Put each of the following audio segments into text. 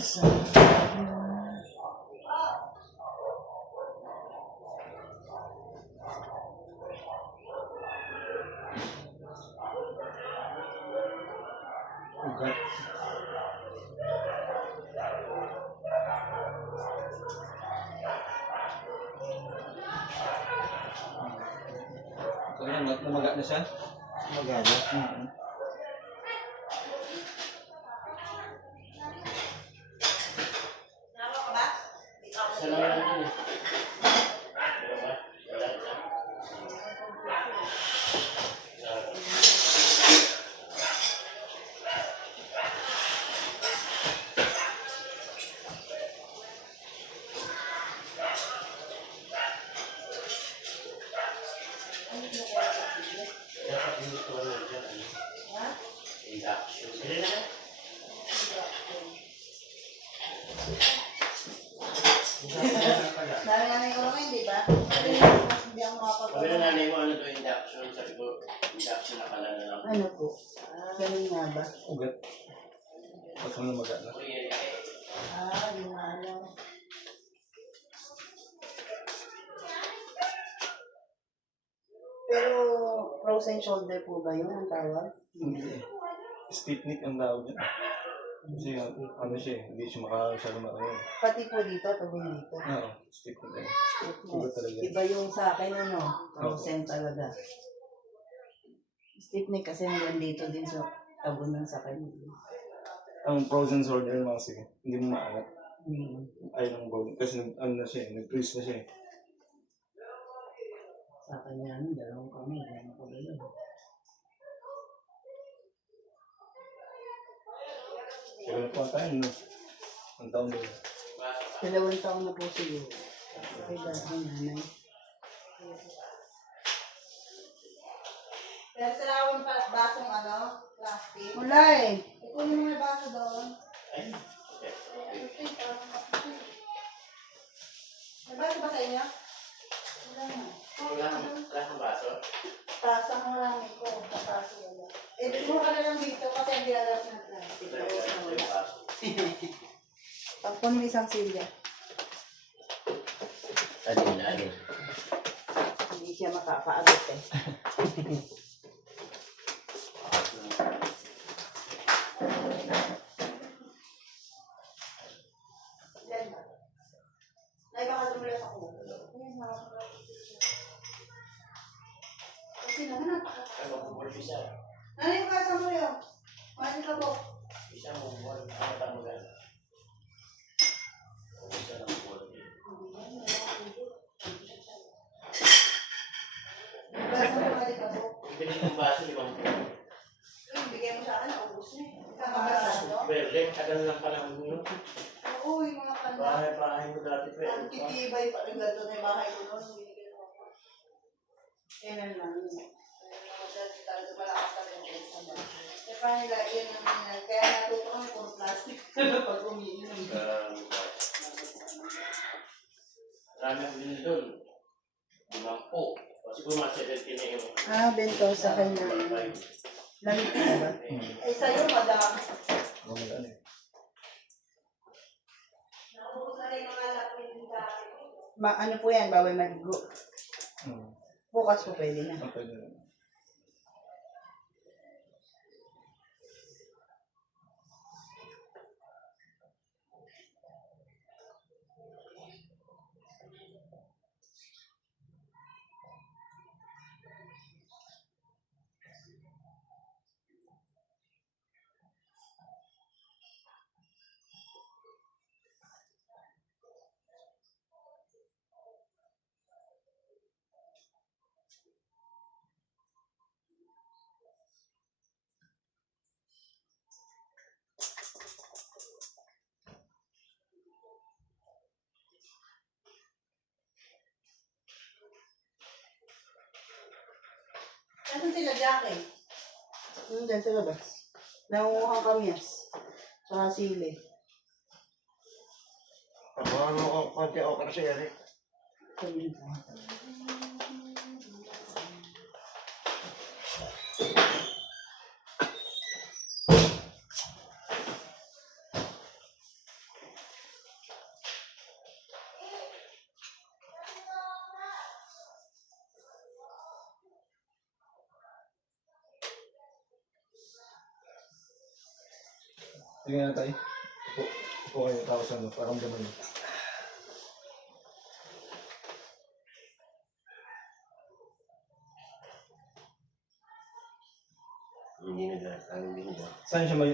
Isa. Ugat. Kaya namaga na siya? Magana. Isa lang yan din eh. Dapat hindi ko ano dyan, ano? Induction. Hindi na. Dami nanay ko naman, di ba? Hindi ako Sabi makapag- na nanay mo, ano to, induction. Sabi ko, induction na pala na lang. Ano po? Ganun nga ba? Ugat. Ba't mo namaga na? Yung ano. Pero frozen shoulder po ba yun ang tawag? Hindi. Stiff neck ang tawag niya. Kasi ano siya eh, hindi siya masyado makain. Pati po dito, pag dito. Oo, stiff neck. Ugat talaga. Iba yung sa akin ano, frozen talaga. Stiff neck kasi hanggang dito din sa tabo ng sa akin. Ang frozen shoulder naman kasi, hindi mo maangat. Ayaw ng bone. Kasi ano na siya, nag-freeze na siya eh. Sa akin yan, dalawang kami. Ano ko ba yun? Kaya na pa tayo, no? Ang taon na yun. 2 taon na po siguro. Okay ba? Ang nanay. Pero sila akong basong ano, plastic. Wala eh. Ikunin mo yung baso doon. Ay, May baso ba sa inyo? Wala na. wala kang baso. Tasa mo lang ko. Baso wala. Eh, dito ka na lang dito kasi hindi alam na plastic. Yung baso. Pagpon mo isang silya. Alin. Hindi siya makapaabot eh. Yan ba? Nay, baka dumula sa kubo. Ayan, kasi naman napakataas. Ano kung wala isa? Nanay, kasa mo yun. Mali ka po. Isa mo, wala. Ano tamo gan? O isa lang wala. Kasa mo, mali ka po. Ibili kong baso, di ba? Bigay mo sa akin, naubos na eh. Kakabasado. Pwede, tagal lang pala ang gulo. Oo, yung mga kanda. Bahay ko dati Ang pwede pa. titibay pa rin gato na yung bahay ko noon. Binigyan mo ako. Kailan lang yun. Dahil talaga malakas talaga yung sa bahay. Kaya paano nila, yan naman yan. Kaya natuto kami puro plastic. Pag umiinom. Marami ang bilhin doon. 5. O siguro mga 70 na yung... Bento sa kanya. Lamit ka ba? Eh, sa'yo, madam. Wala na eh. Ano po yan? Bawal maligo. Bukas po pwede na. Okay na yun. Nasaan sila, Jackie? Dyan sa labas. Nangunguhang kamyas. Tsaka sili. Ano ko, konti okra si Eric. Sabi Sige nga tayo. Upo kayo, tapos ano, paramdaman niyo. Hindi na. Saan siya may...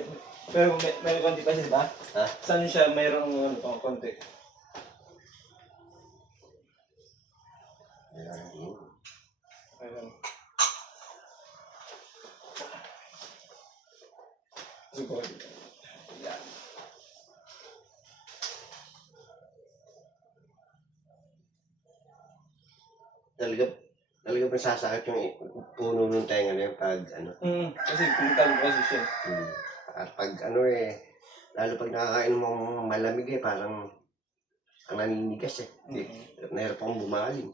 Pero may konti pa siya, di ba? Ha? Saan siya mayroong ano pang konti? Ayun. Siguro. Yan. Talaga masasakit yung puno ng tenga na yun pag ano. Kasi pumunta kasi siya. At pag ano lalo pag nakakainom ng malamig parang ang naninigas Nahirap akong bumaling.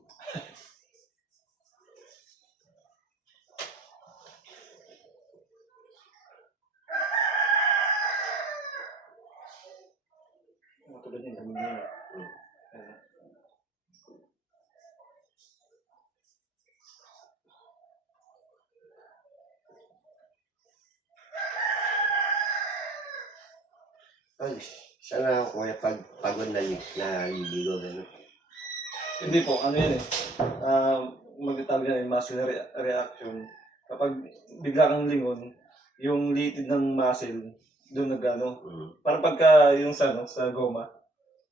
Matulad niya, dami niya. Ayun. Sana ako kuya pag pagod na naliligo gano'n. Hindi po, ano yan magtatawag yan yung muscle reaction. Kapag bigla kang lingon, yung litid ng muscle, doon nagano. Parang pagka yung sa goma,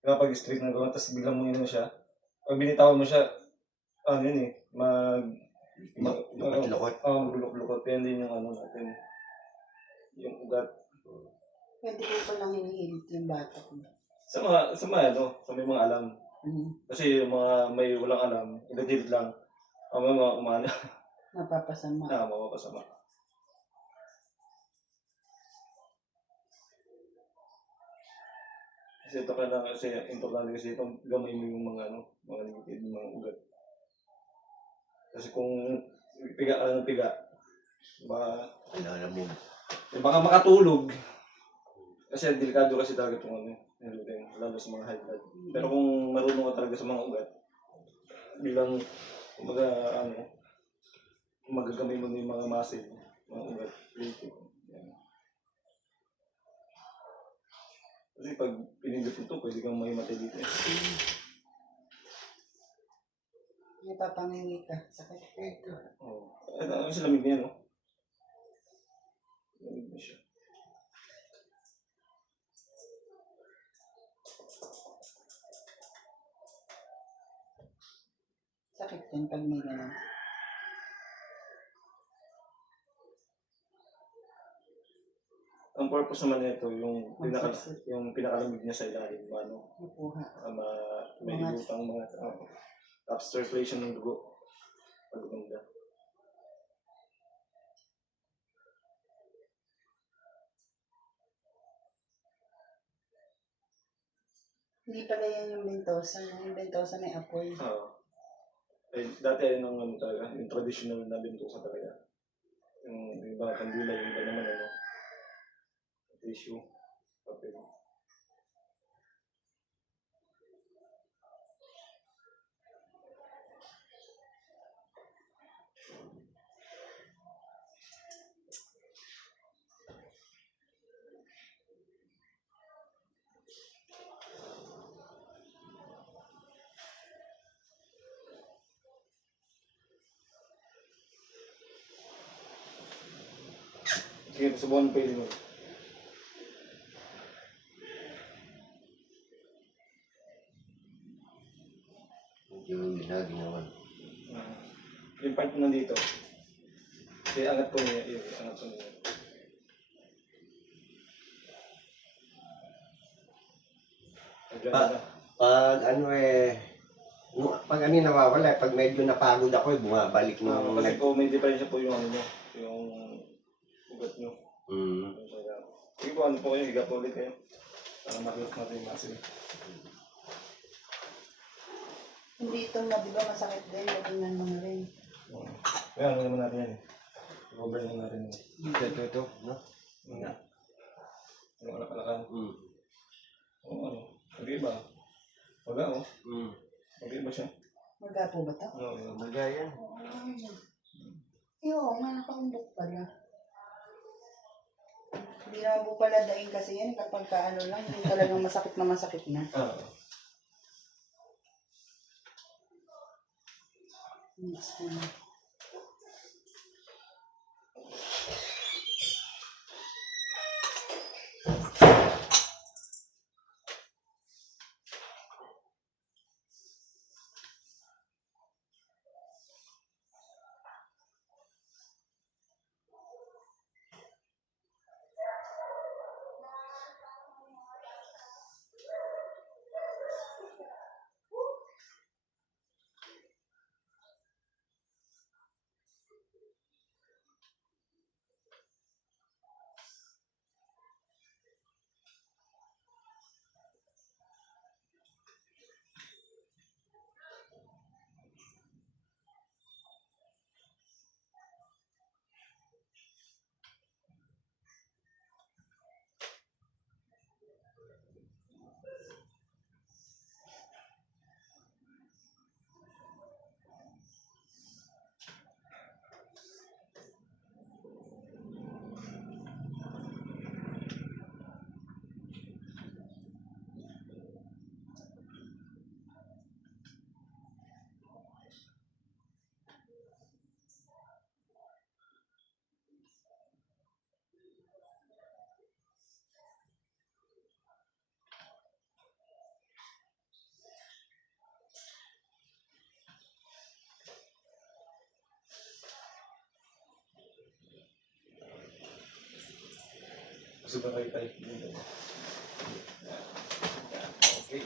kapag strict ng goma, tapos biglang mo yun siya, pag binitawan mo siya, ano yun Lukot-lukot. Lukot-lukot. Kaya din yung ano natin, yung ugat. Pwede ko pa lang hinihilit yung bata ko. Sa may mga alam. Kasi yung mga may walang alam, igadilid lang. Ang mga umana. Mapapasama. Mapapasama. Kasi ito kasi importante kasi itong gamay mo yung mga mga limited, mga ugat. Kasi kung piga ka ng piga, baka makatulog. Kasi delikado kasi talaga itong lalo sa mga high blood. Pero kung marunong ka talaga sa mga ugat, bilang magagamay mo yung mga muscle, mga ugat. Kasi pag pinindot ito, pwede kang mahimatay dito. May papangingi ka. Sakit. Oo. Ito sa lamig niya, no? Lamig na siya. Sakit din pag may gano'n. Ang purpose naman nito yung pinakalamig niya sa ilalim, Makuha. may lutang mga top circulation ng dugo. Paganda. Hindi pala yan yung bentosa. Yung bentosa may apoy. Dati ayun ang talaga, yung traditional na bentosa talaga. Yung iba kandila, yung iba naman tissue, papel. Sige, subukan mo pa yun. Yung ginawa. Yung part na dito. Angat po niya. Angat po niya. Pag nawawala, pag medyo napagod ako, bumabalik nung... Kasi po may diferensya po yung yung ugat nyo. Sige po, po kayo, higa po ulit kayo. Para makilap natin yung muscle. Hindi ito di ba masakit din, matingnan mo na rin. Kaya ano naman natin yan Cover naman natin yan. Ito, no? Yung alak-alakan. Mag-iba. Maga, mag-iba siya. Maga po ba ito? Oo, Maga yan. Oo, nga nakaundok pala. Hindi naman po pala daing kasi yan kapag ano lang, yung talagang masakit na. Ah. Yes, Gusto ba kayo tayo? Okay.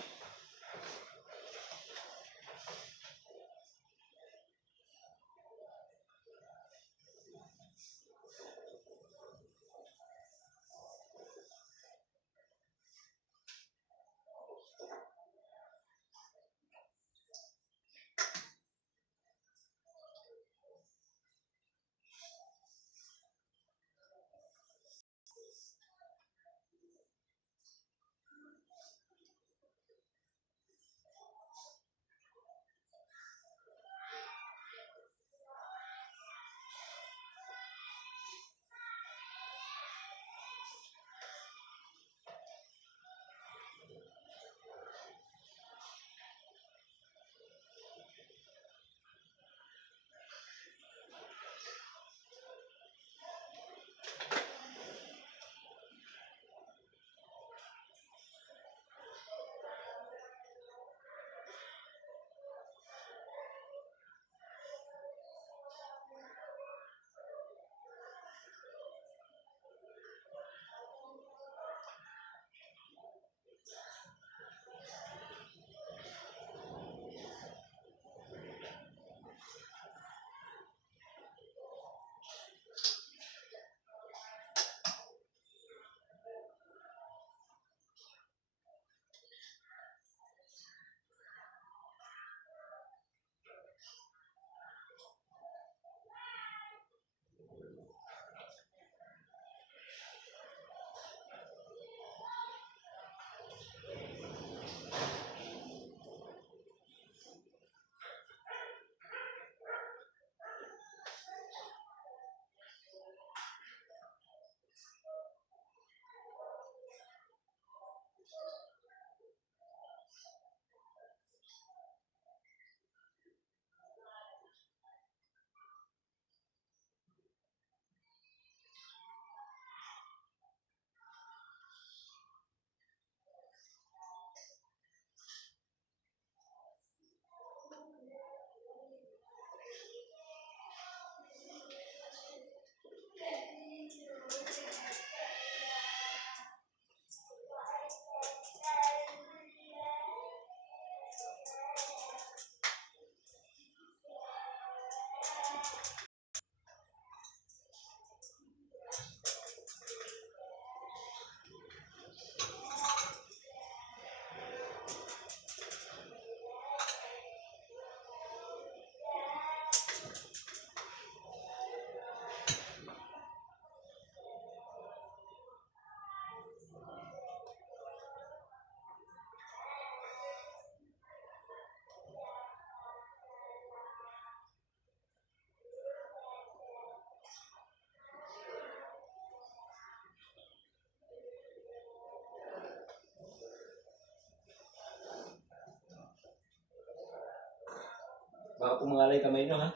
Baka pumangalay kamay nyo, ha?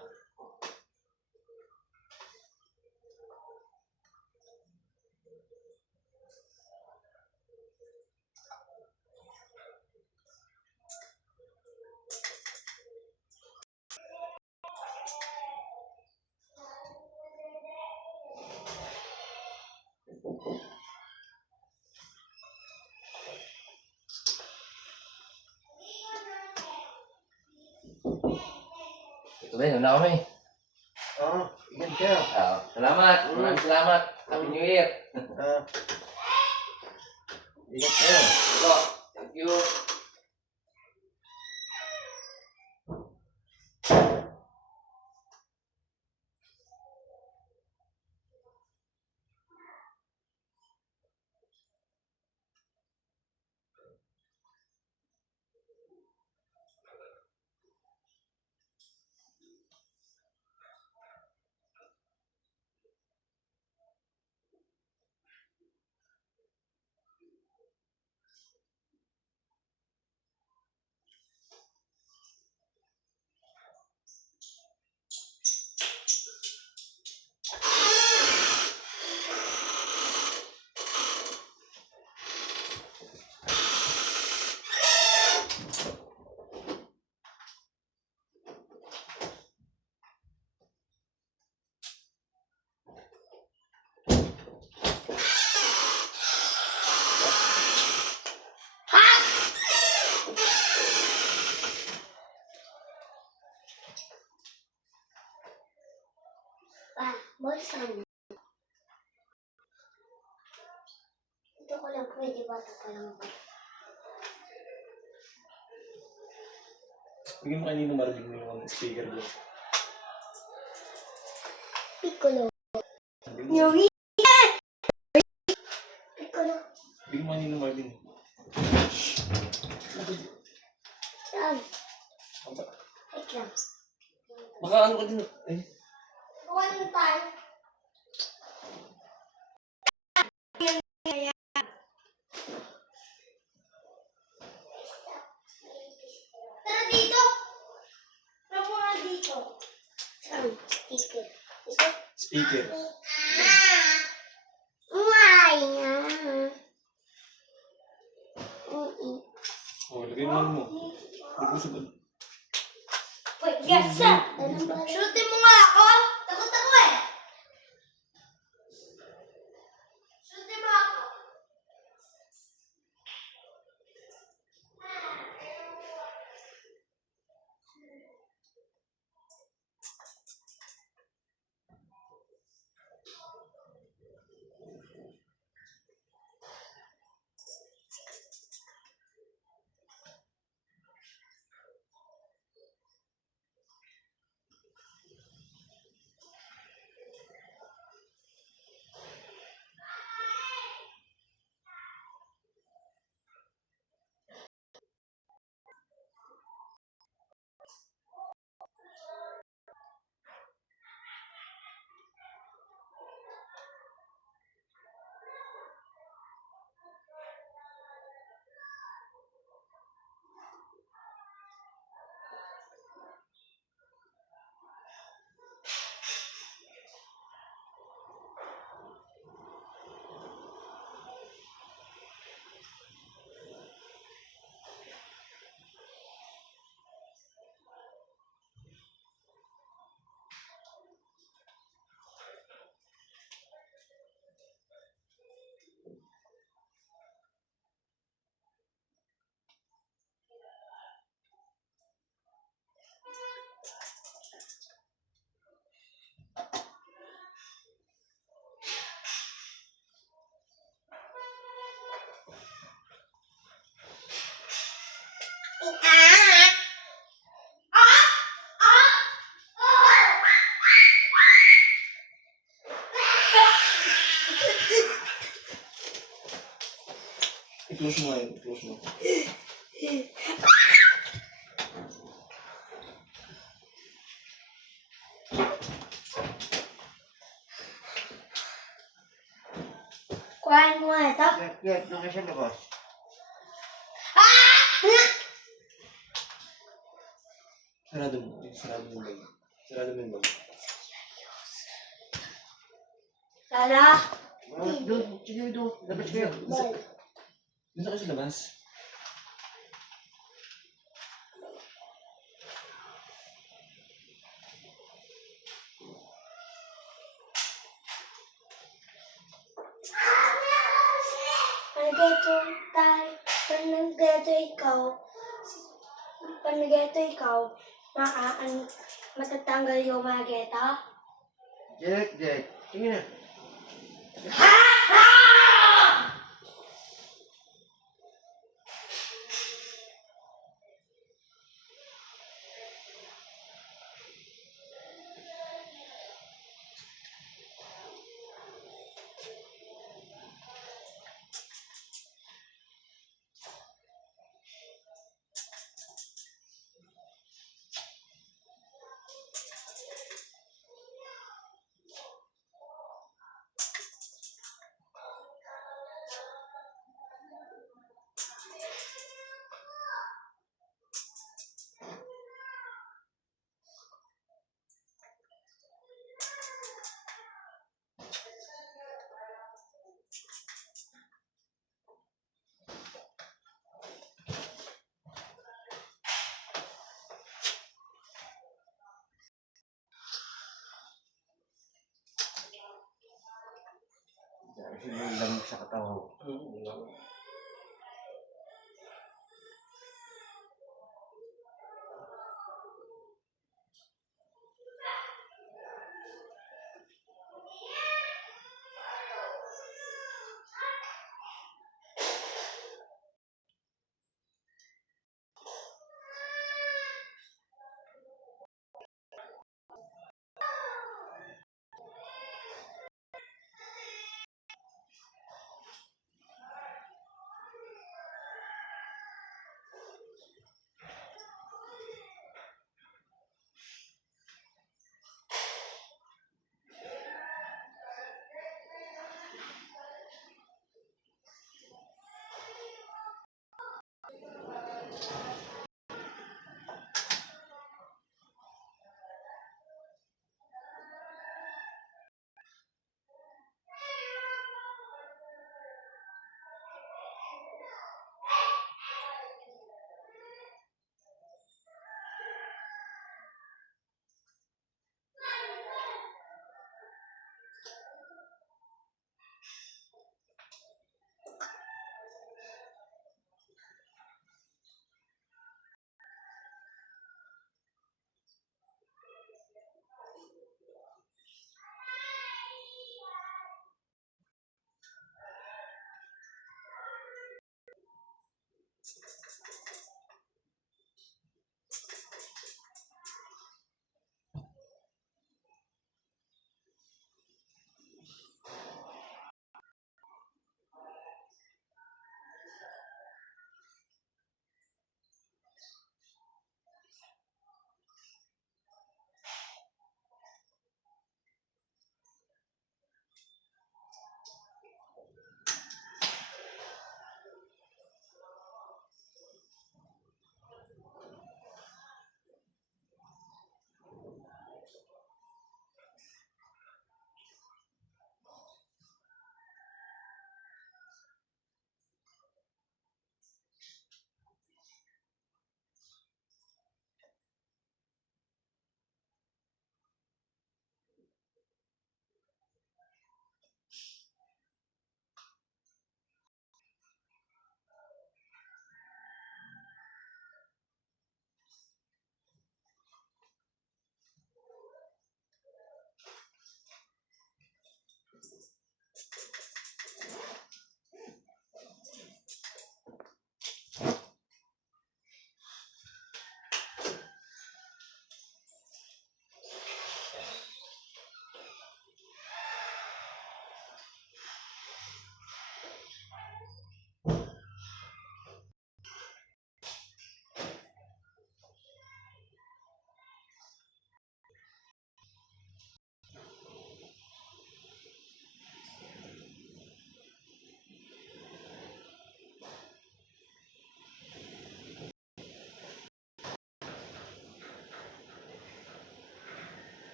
Ito ba yun? Una kami. Oo, ingat ka. Salamat. Maraming salamat. Happy New Year. Ah, ingat kayo. Ito. Thank you. Bolsan. Ito ko lang pwede ba ito pa lang ba? Bigyan mo kanina marinig mo yung speaker doon. Piccolo. Bigyan mo Yuri! Piccolo. kanina marinig. Saan? Wait lang. Baka ano ka din. Eh, One time. Tara dito! Tara muna dito. Saan? Sticker. Ito? speaker. Umay! Oh, lagay mo ano mo. Lagay mo sa bag. Wait, yes sir! Shootin mo nga ako! Takot ako eh! Shootin mo ako! I-close mo ngayon. I-close mo. Kuhain mo nga ito. Kaya, doon kayo sa labas. Sarado mo. Sarado mo yung bag. Sarado mo yung bag. Lala. Doon, sige doon. Labas kayo. Dito kayo sa labas. Panageto tayo. Panageto ikaw. Panageto ikaw. Matatanggal yung mga geta. Jack. Sige na. Kasi yung